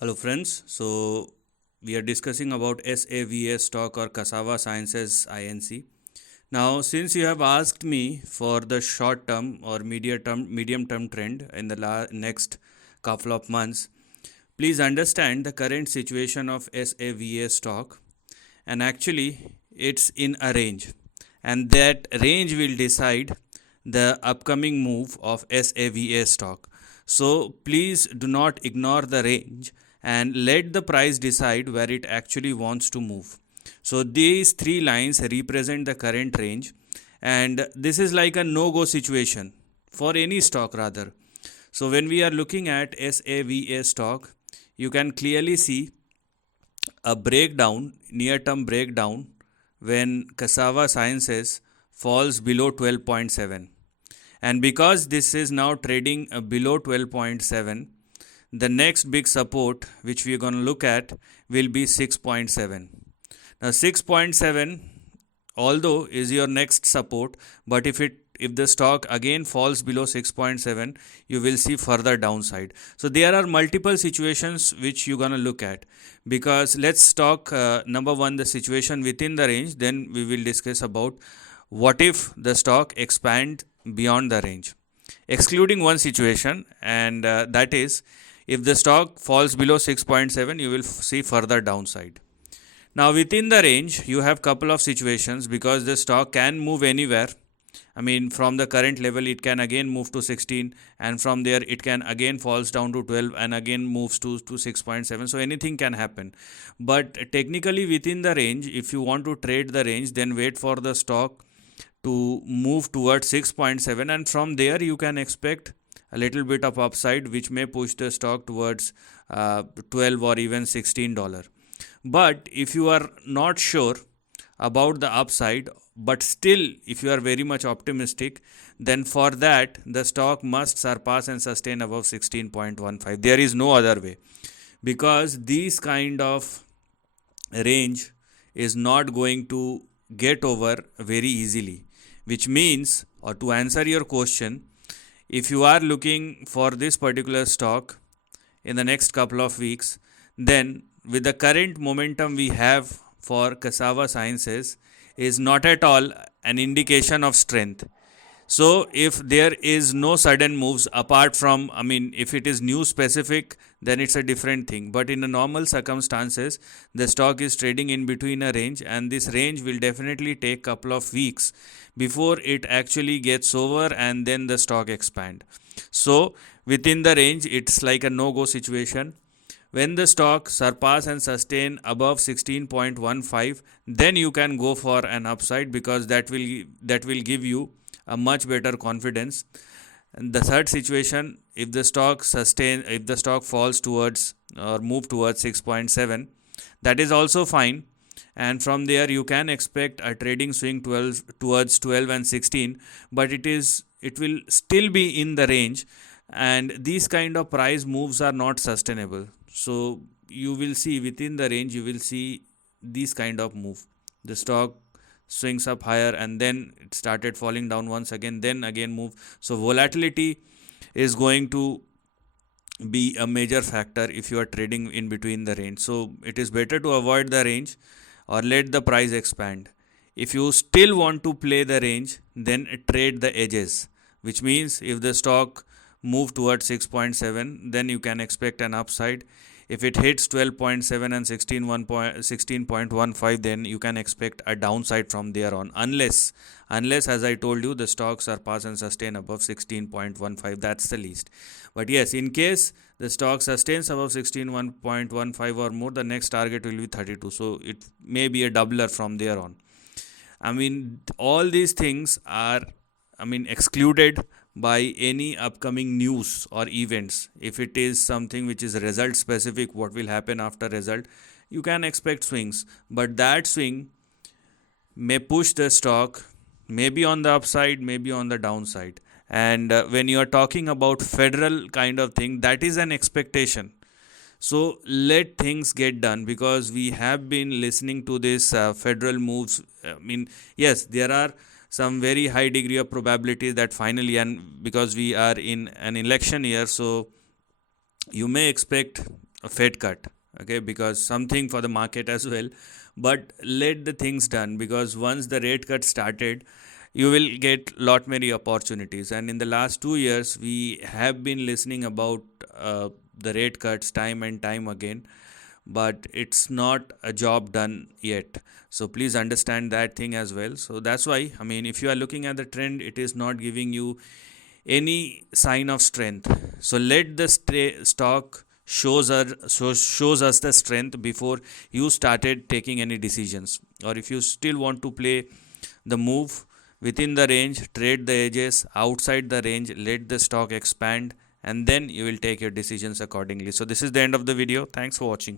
Hello friends, so we are discussing about SAVA stock or Cassava Sciences Inc. Now, since you have asked me for the short term or medium term trend in the next couple of months, please understand the current situation of SAVA stock, and actually it's in a range, and that range will decide the upcoming move of SAVA stock. So please do not ignore the range and let the price decide where it actually wants to move. So these three lines represent the current range, and this is like a no go situation for any stock rather. So when we are looking at SAVA stock, you can clearly see a breakdown, near term breakdown, when Cassava Sciences falls below 12.7. And because this is now trading below 12.7, the next big support which we are going to look at will be 6.7. Now 6.7 although is your next support, but if the stock again falls below 6.7, you will see further downside. So there are multiple situations which you're going to look at, because let's talk number one, the situation within the range, then we will discuss about what if the stock expand beyond the range, excluding one situation, and that is if the stock falls below 6.7, you will see further downside. Now within the range, you have couple of situations, because the stock can move anywhere. I mean, from the current level, it can again move to 16, and from there, it can again falls down to 12 and again moves to 6.7. So anything can happen. But technically, within the range, if you want to trade the range, then wait for the stock to move towards 6.7, and from there, you can expect a little bit of upside, which may push the stock towards 12 or even $16. But if you are not sure about the upside, but still if you are very much optimistic, then for that the stock must surpass and sustain above 16.15. There is no other way, because this kind of range is not going to get over very easily, which means, or to answer your question, if you are looking for this particular stock in the next couple of weeks, then with the current momentum we have for Cassava Sciences is not at all an indication of strength. So if there is no sudden moves apart from, I mean, if it is new specific, then it's a different thing. But in a normal circumstances, the stock is trading in between a range, and this range will definitely take couple of weeks before it actually gets over and then the stock expand. So within the range, it's like a no-go situation. When the stock surpass and sustain above 16.15, then you can go for an upside, because that will give you a much better confidence. And the third situation, if the stock falls towards or move towards 6.7, that is also fine, and from there you can expect a trading swing towards 12 and 16, but it will still be in the range, and these kind of price moves are not sustainable. So you will see within the range, you will see these kind of move. The stock swings up higher and then it started falling down once again, then again move. So volatility is going to be a major factor if you are trading in between the range. So it is better to avoid the range or let the price expand. If you still want to play the range, then trade the edges, which means if the stock move towards 6.7, then you can expect an upside. If it hits 12.7 and 16.15, then you can expect a downside from there on, unless as I told you, the stock surpass and sustain above 16.15. That's the least. But yes, in case the stock sustains above 16.15 or more, the next target will be 32. So it may be a doubler from there on. I mean, all these things are, I mean, excluded by any upcoming news or events. If it is something which is result specific, what will happen after result, you can expect swings, but that swing may push the stock maybe on the upside, maybe on the downside. And when you are talking about federal kind of thing, that is an expectation. So let things get done, because we have been listening to this federal moves. I mean, yes, there are some very high degree of probability that finally, and because we are in an election year, so you may expect a Fed cut, okay, because something for the market as well. But let the things done, because once the rate cut started, you will get lot many opportunities. And in the last 2 years, we have been listening about the rate cuts time and time again, but it's not a job done yet. So please understand that thing as well. So that's why, I mean, if you are looking at the trend, it is not giving you any sign of strength. So let the stock shows us the strength before you started taking any decisions. Or if you still want to play the move within the range, trade the edges. Outside the range, let the stock expand, and then you will take your decisions accordingly. So this is the end of the video. Thanks for watching.